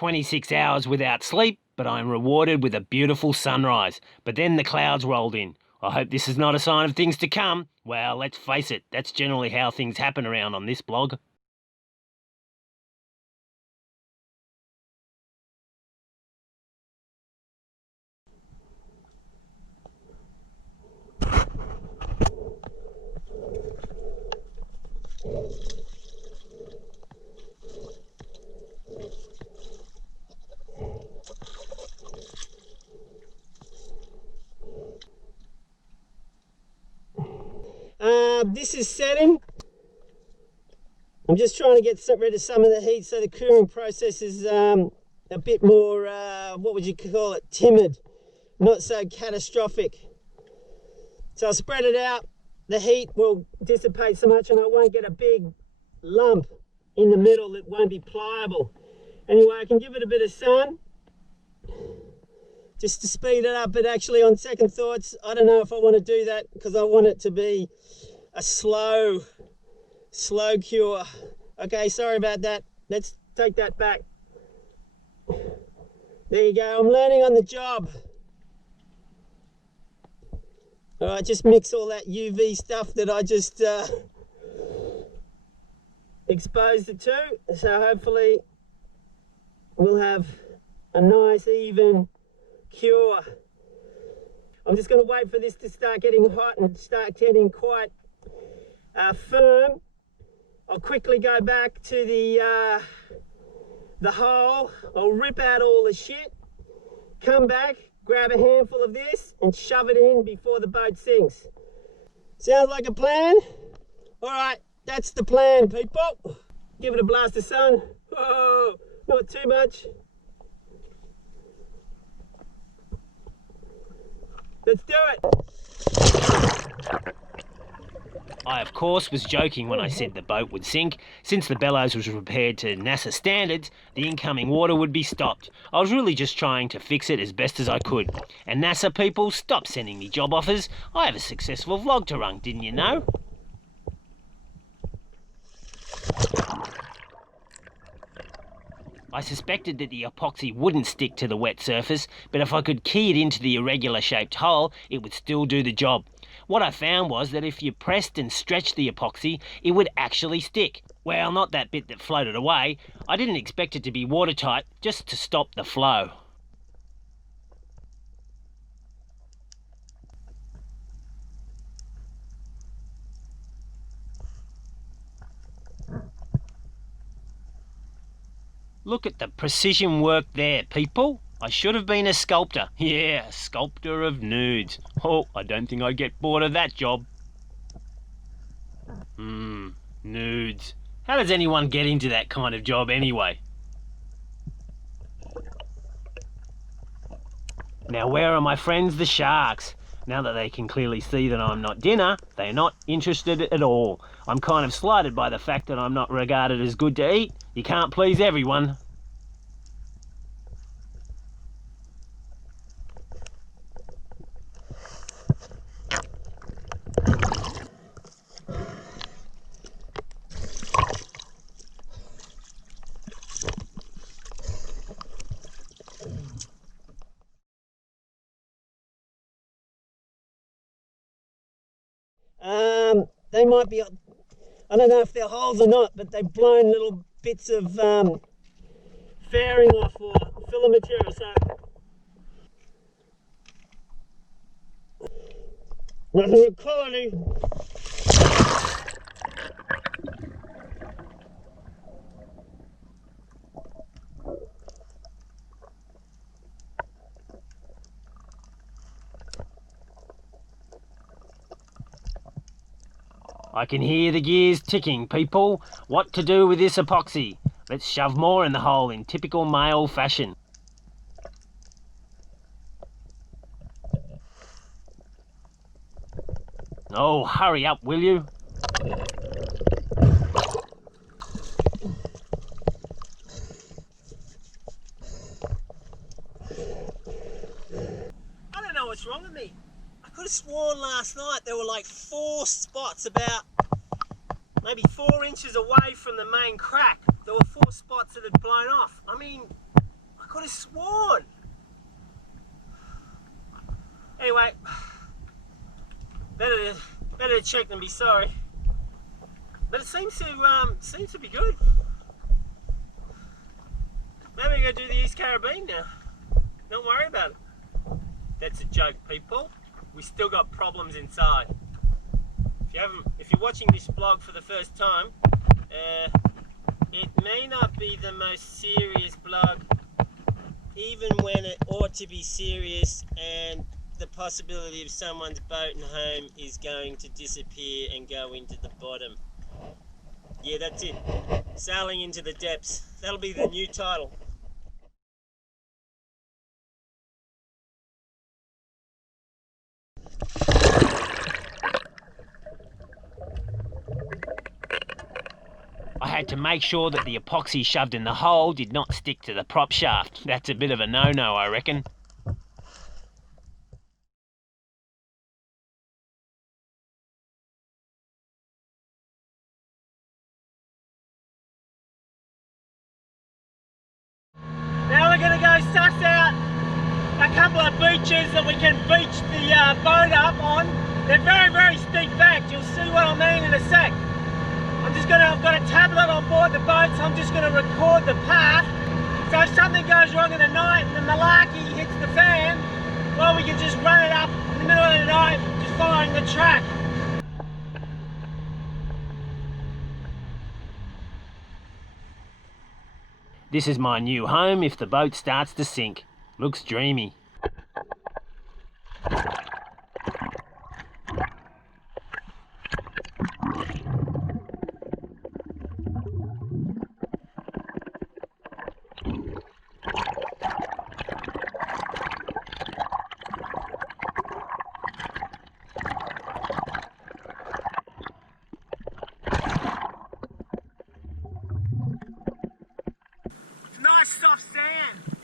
26 hours without sleep, but I'm rewarded with a beautiful sunrise. But then the clouds rolled in. I hope this is not a sign of things to come. Well, let's face it, that's generally how things happen around on this blog. This is setting. I'm just trying to get rid of some of the heat so the cooling process is a bit more, what would you call it, timid, not so catastrophic. So I'll spread it out, the heat will dissipate so much and I won't get a big lump in the middle that won't be pliable. Anyway, I can give it a bit of sun just to speed it up, but actually on second thoughts, I don't know if I want to do that because I want it to be a slow cure. Okay, sorry about that. Let's take that back. There you go. I'm learning on the job. All right, just mix all that UV stuff that I just exposed it to. So hopefully we'll have a nice even cure. I'm just going to wait for this to start getting hot and start getting quite firm. I'll quickly go back to the hole. I'll rip out all the shit, come back, grab a handful of this and shove it in before the boat sinks. Sounds like a plan? All right, that's the plan, people. Give it a blast of sun. Oh, not too much. Let's do it. I, of course, was joking when I said the boat would sink. Since the bellows was repaired to NASA standards, the incoming water would be stopped. I was really just trying to fix it as best as I could. And NASA people, stop sending me job offers. I have a successful vlog to run, didn't you know? I suspected that the epoxy wouldn't stick to the wet surface, but if I could key it into the irregular shaped hole, it would still do the job. What I found was that if you pressed and stretched the epoxy, it would actually stick. Well, not that bit that floated away. I didn't expect it to be watertight, just to stop the flow. Look at the precision work there, people. I should have been a sculptor. Yeah, a sculptor of nudes. Oh, I don't think I'd get bored of that job. Nudes. How does anyone get into that kind of job anyway? Now where are my friends the sharks? Now that they can clearly see that I'm not dinner, they're not interested at all. I'm kind of slighted by the fact that I'm not regarded as good to eat. You can't please everyone. They might be, I don't know if they're holes or not, but they've blown little bits of fairing off or filler material, so nothing good quality. I can hear the gears ticking, people. What to do with this epoxy? Let's shove more in the hole in typical male fashion. Oh, hurry up, will you? I don't know what's wrong with me. I could have sworn last night there were like 4 spots about maybe 4 inches away from the main crack. There were 4 spots that had blown off. I mean, could have sworn. Anyway, better to check than be sorry. But it seems to be good. Maybe we go do the East Caribbean now. Don't worry about it. That's a joke, people. We still got problems inside. If you're watching this vlog for the first time, it may not be the most serious vlog, even when it ought to be serious, and the possibility of someone's boat and home is going to disappear and go into the bottom. Yeah, that's it. Sailing into the depths. That'll be the new title. I had to make sure that the epoxy shoved in the hole did not stick to the prop shaft. That's a bit of a no-no, I reckon. Now we're going to go suss out a couple of beaches that we can beach the boat up on. They're very, very steep back. You'll see what I mean in a sec. I've got a tablet on board the boat, so I'm just going to record the path. So if something goes wrong in the night and the malarkey hits the fan, well, we can just run it up in the middle of the night, just following the track. This is my new home if the boat starts to sink. Looks dreamy. Nice soft sand.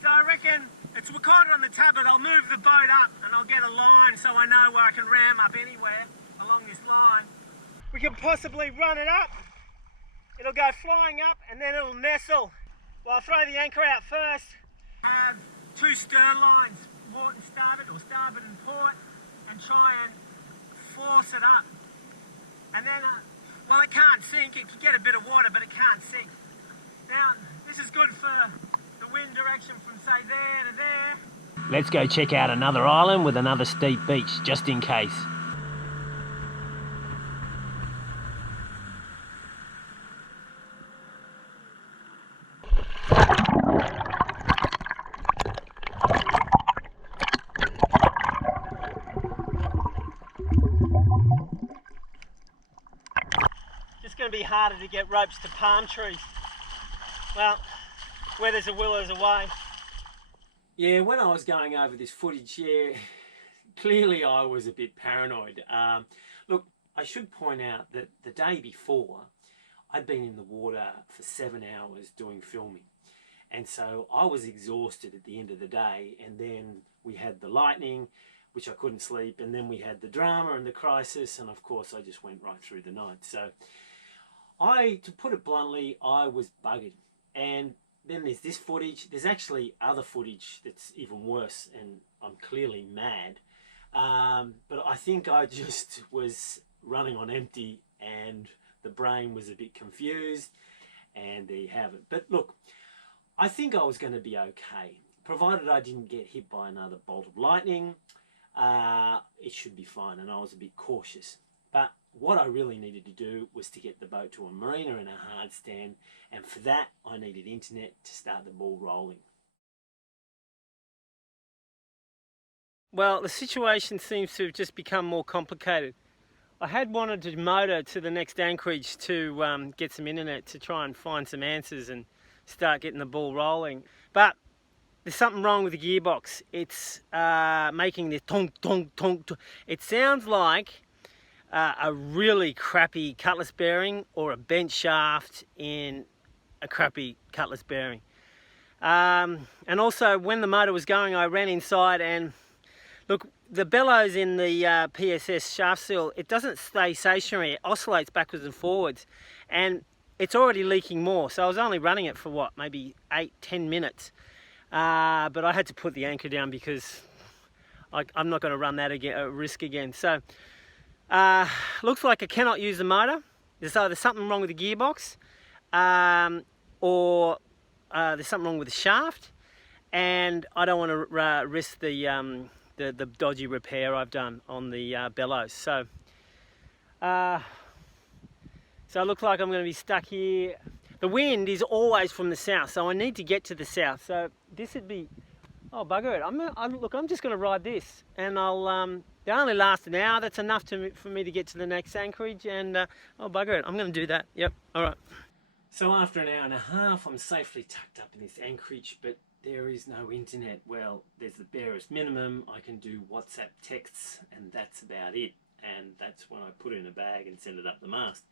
So I reckon it's recorded on the tablet. I'll move the boat up and I'll get a line so I know where I can ram up anywhere along this line. We can possibly run it up. It'll go flying up and then it'll nestle. Well, I'll throw the anchor out first. I have two stern lines, port and starboard, or starboard and port, and try and force it up. And then, well, it can't sink. It can get a bit of water, but it can't sink. Now, this is good for the wind direction from, say, there to there. Let's go check out another island with another steep beach, just in case. Just going to be harder to get ropes to palm trees. Well, where there's a will, there's a way. Yeah, when I was going over this footage, clearly I was a bit paranoid. Look, I should point out that the day before, I'd been in the water for 7 hours doing filming. And so I was exhausted at the end of the day. And then we had the lightning, which I couldn't sleep. And then we had the drama and the crisis. And of course, I just went right through the night. So to put it bluntly, I was buggered. And then there's this footage. There's actually other footage that's even worse, and I'm clearly mad. But I think I just was running on empty, and the brain was a bit confused, and there you have it. But look, I think I was going to be okay, provided I didn't get hit by another bolt of lightning. It should be fine, and I was a bit cautious. But what I really needed to do was to get the boat to a marina in a hard stand, and for that I needed internet to start the ball rolling. Well, the situation seems to have just become more complicated. I had wanted to motor to the next anchorage to get some internet to try and find some answers and start getting the ball rolling. But there's something wrong with the gearbox. It's making this tonk, tonk, tonk, tonk. It sounds like a really crappy cutlass bearing or a bent shaft in a crappy cutlass bearing. And also when the motor was going, I ran inside and look, the bellows in the PSS shaft seal, it doesn't stay stationary, it oscillates backwards and forwards. And it's already leaking more. So I was only running it for what, maybe 8-10 minutes. But I had to put the anchor down because I'm not going to run that risk again. So looks like I cannot use the motor. There's either something wrong with the gearbox, or there's something wrong with the shaft, and I don't want to risk the dodgy repair I've done on the bellows. So it looks like I'm going to be stuck here. The wind is always from the south, so I need to get to the south. So this would be, oh bugger it! Look, I'm just going to ride this, and they only last an hour. That's enough for me to get to the next anchorage, and oh bugger it! I'm going to do that. Yep. All right. So after an hour and a half, I'm safely tucked up in this anchorage, but there is no internet. Well, there's the barest minimum. I can do WhatsApp texts, and that's about it. And that's when I put it in a bag and send it up the mast.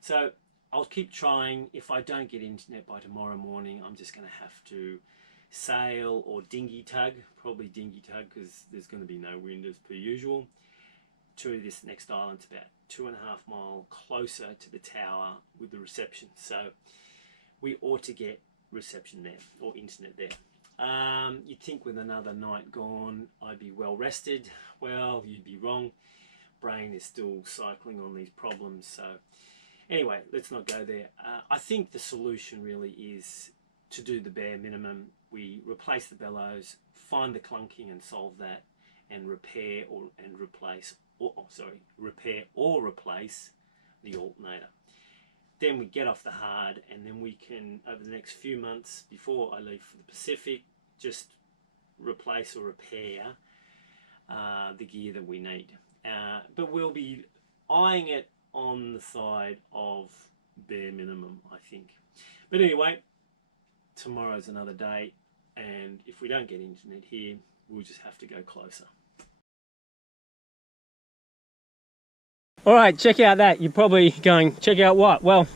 So I'll keep trying. If I don't get internet by tomorrow morning, I'm just going to have to sail or dinghy tug, probably dinghy tug because there's going to be no wind as per usual, to this next island. It's about 2.5 miles closer to the tower with the reception. So we ought to get reception there, or internet there. You'd think with another night gone I'd be well rested. Well, you'd be wrong. Brain is still cycling on these problems. So anyway, let's not go there. I think the solution really is to do the bare minimum. We replace the bellows, find the clunking and solve that, and repair or replace the alternator. Then we get off the hard, and then we can, over the next few months before I leave for the Pacific, just replace or repair the gear that we need. But we'll be eyeing it on the side of bare minimum, I think. But anyway, tomorrow's another day, and if we don't get internet here, we'll just have to go closer. All right, check out that. You're probably going, check out what? Well,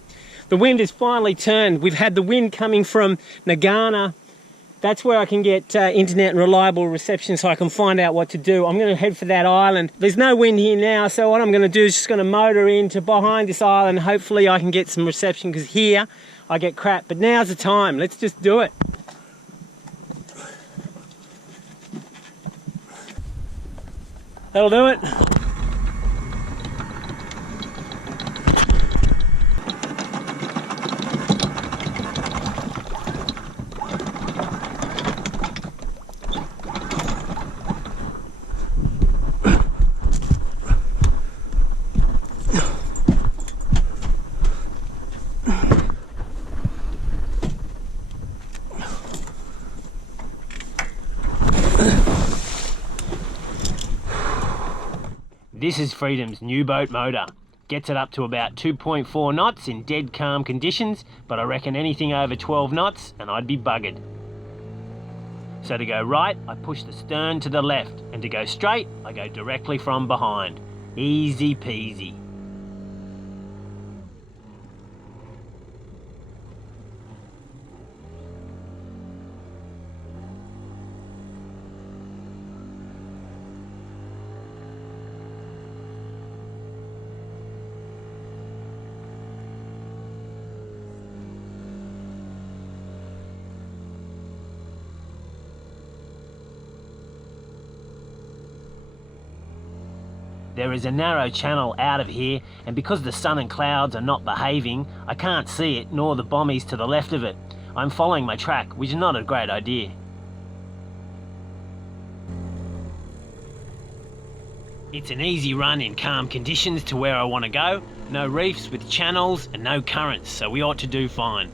the wind has finally turned. We've had the wind coming from Nagana. That's where I can get internet and reliable reception, so I can find out what to do. I'm going to head for that island. There's no wind here now, so what I'm going to do is just going to motor into behind this island. Hopefully I can get some reception, because here I get crap. But now's the time. Let's just do it. That'll do it. This is Freedom's new boat motor. Gets it up to about 2.4 knots in dead calm conditions, but I reckon anything over 12 knots and I'd be buggered. So to go right, I push the stern to the left, and to go straight, I go directly from behind. Easy peasy. There is a narrow channel out of here, and because the sun and clouds are not behaving, I can't see it nor the bommies to the left of it. I'm following my track, which is not a great idea. It's an easy run in calm conditions to where I want to go. No reefs with channels and no currents, so we ought to do fine.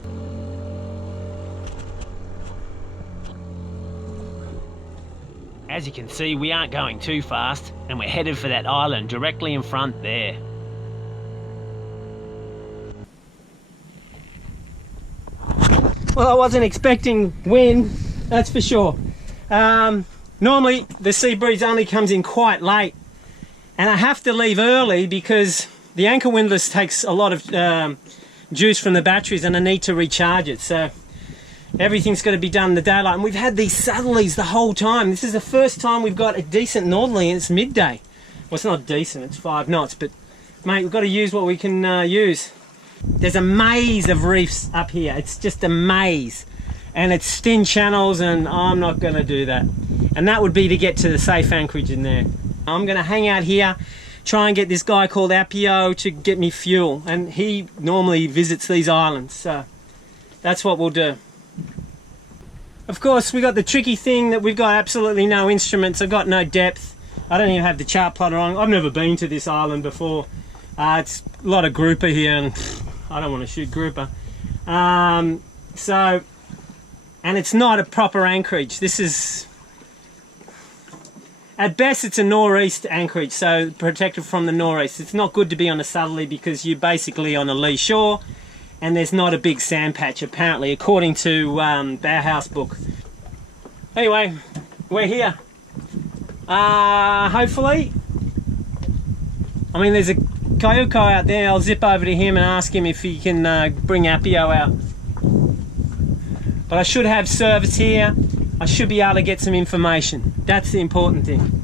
As you can see, we aren't going too fast, and we're headed for that island directly in front there. Well, I wasn't expecting wind, that's for sure. Normally the sea breeze only comes in quite late, and I have to leave early because the anchor windlass takes a lot of juice from the batteries, and I need to recharge it. So everything's got to be done in the daylight, and we've had these southerlies the whole time. This is the first time we've got a decent northerly, and it's midday. Well, it's not decent, it's 5 knots, but mate, we've got to use what we can use. There's a maze of reefs up here. It's just a maze. And it's thin channels, and I'm not going to do that. And that would be to get to the safe anchorage in there. I'm going to hang out here, try and get this guy called Appio to get me fuel. And he normally visits these islands, so that's what we'll do. Of course, we got the tricky thing that we've got absolutely no instruments. I've got no depth. I don't even have the chart plotter on. I've never been to this island before. It's a lot of grouper here, and I don't want to shoot grouper. And it's not a proper anchorage. This is, at best, it's a nor'east anchorage, so protected from the nor'east. It's not good to be on a southerly because you're basically on a lee shore, and there's not a big sand patch, apparently, according to Bauhaus book. Anyway, we're here. Hopefully, I mean, there's a Kayuko out there. I'll zip over to him and ask him if he can bring Appio out. But I should have service here. I should be able to get some information. That's the important thing.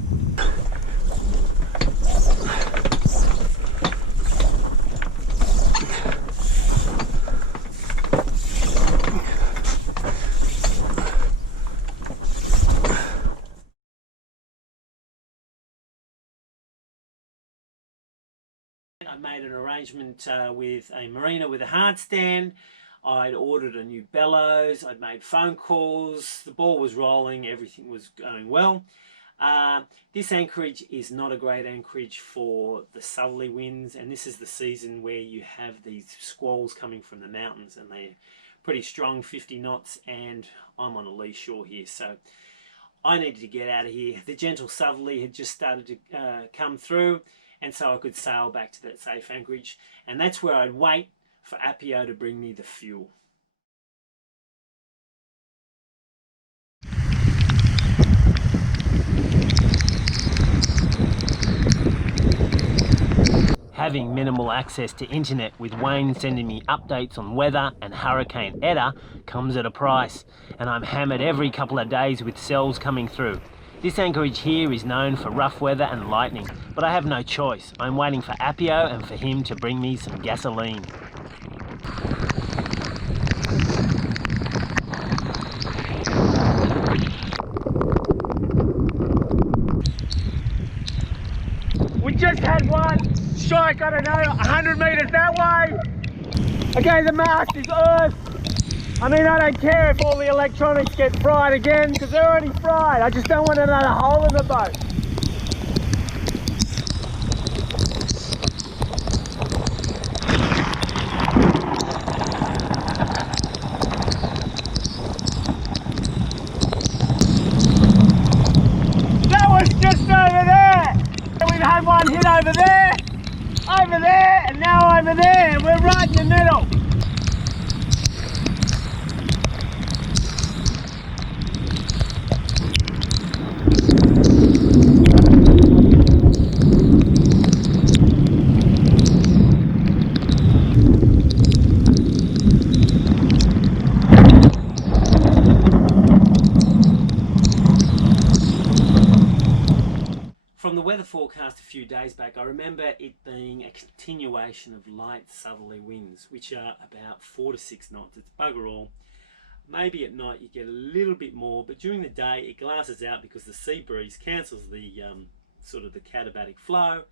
I made an arrangement with a marina with a hard stand. I'd ordered a new bellows, I'd made phone calls, the ball was rolling, everything was going well. This anchorage is not a great anchorage for the southerly winds, and this is the season where you have these squalls coming from the mountains, and they're pretty strong, 50 knots, and I'm on a lee shore here, so I needed to get out of here. The gentle southerly had just started to come through, and so I could sail back to that safe anchorage, and that's where I'd wait for Appio to bring me the fuel. Having minimal access to internet with Wayne sending me updates on weather and Hurricane Etta comes at a price, and I'm hammered every couple of days with cells coming through. This anchorage here is known for rough weather and lightning, but I have no choice. I'm waiting for Appio and for him to bring me some gasoline. We just had one strike, I don't know, 100 metres that way. Okay, the mast is earth. I mean, I don't care if all the electronics get fried again, because they're already fried. I just don't want another hole in the boat. That was just over there. We've had one hit over there, and now over there, and we're right in the middle. From the weather forecast a few days back, I remember it being a continuation of light southerly winds, which are about 4 to 6 knots. It's bugger all. Maybe at night you get a little bit more, but during the day it glasses out because the sea breeze cancels the sort of the katabatic flow,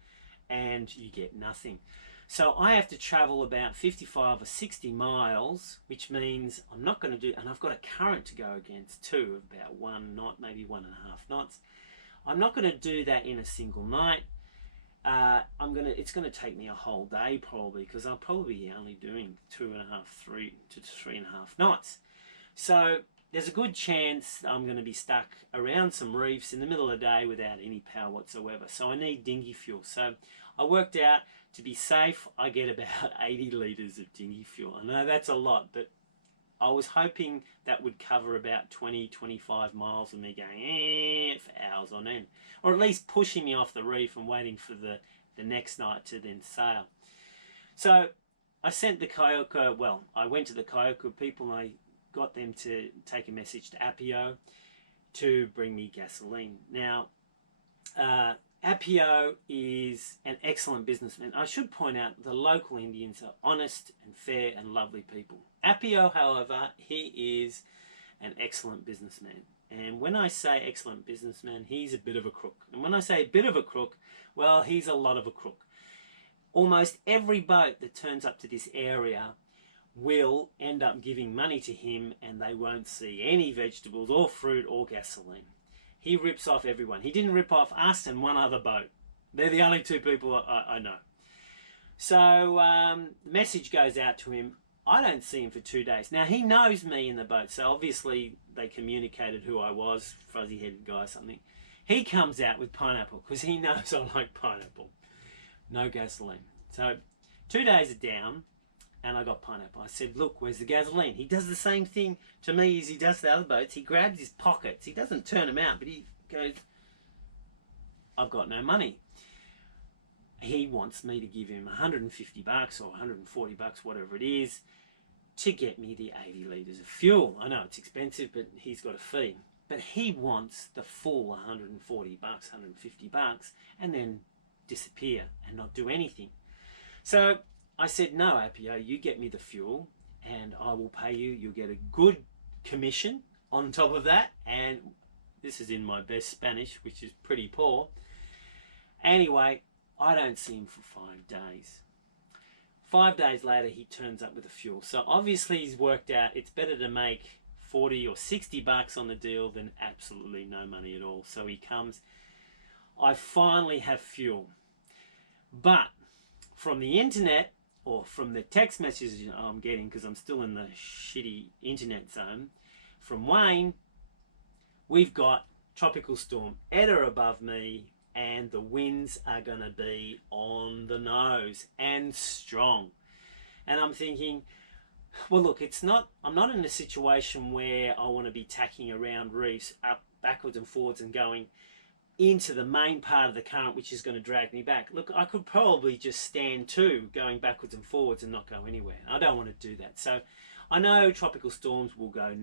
and you get nothing. So I have to travel about 55 or 60 miles, which means I'm not going to do, and I've got a current to go against too, of about 1 knot, maybe 1.5 knots. I'm not going to do that in a single night. It's going to take me a whole day probably, because I'll probably be only doing 2.5, 3 to 3.5 knots. So there's a good chance I'm going to be stuck around some reefs in the middle of the day without any power whatsoever. So I need dinghy fuel. So I worked out, to be safe, I get about 80 litres of dinghy fuel. I know that's a lot, but I was hoping that would cover about 20-25 miles of me going for hours on end, or at least pushing me off the reef and waiting for the next night to then sail. So I sent the Kayuko, well, I went to the Kayuko people and I got them to take a message to Appio to bring me gasoline. Now, Apio is an excellent businessman. I should point out the local Indians are honest and fair and lovely people. Apio, however, he is an excellent businessman. And when I say excellent businessman, he's a bit of a crook. And when I say a bit of a crook, well, he's a lot of a crook. Almost every boat that turns up to this area will end up giving money to him, and they won't see any vegetables or fruit or gasoline. He rips off everyone. He didn't rip off us and one other boat. They're the only two people I know. So the message goes out to him. I don't see him for 2 days. Now, he knows me in the boat, so obviously they communicated who I was, fuzzy-headed guy or something. He comes out with pineapple because he knows I like pineapple. No gasoline. So 2 days are down, and I got pineapple. I said, look, where's the gasoline? He does the same thing to me as he does to the other boats. He grabs his pockets. He doesn't turn them out, but he goes, I've got no money. He wants me to give him $150 or $140, whatever it is, to get me the 80 litres of fuel. I know it's expensive, but he's got a fee. But he wants the full $140, $150, and then disappear and not do anything. So I said, no, Apio, you get me the fuel and I will pay you. You'll get a good commission on top of that. And this is in my best Spanish, which is pretty poor. Anyway, I don't see him for 5 days. 5 days later, he turns up with the fuel. So obviously he's worked out it's better to make 40 or 60 bucks on the deal than absolutely no money at all. So he comes. I finally have fuel. But from the internet, or from the text messages I'm getting, because I'm still in the shitty internet zone, from Wayne, we've got Tropical Storm Etta above me, and the winds are going to be on the nose and strong. And I'm thinking, well, look, I'm not in a situation where I want to be tacking around reefs up backwards and forwards and going into the main part of the current, which is going to drag me back. Look, I could probably just stand to going backwards and forwards and not go anywhere. I don't want to do that. So I know tropical storms will go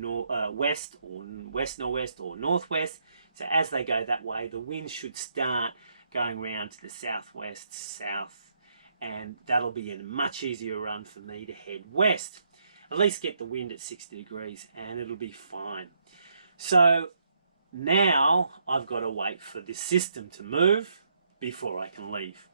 west or west-northwest or northwest. So as they go that way, the wind should start going round to the southwest, south, and that'll be a much easier run for me to head west. At least get the wind at 60 degrees and it'll be fine. So now I've got to wait for this system to move before I can leave.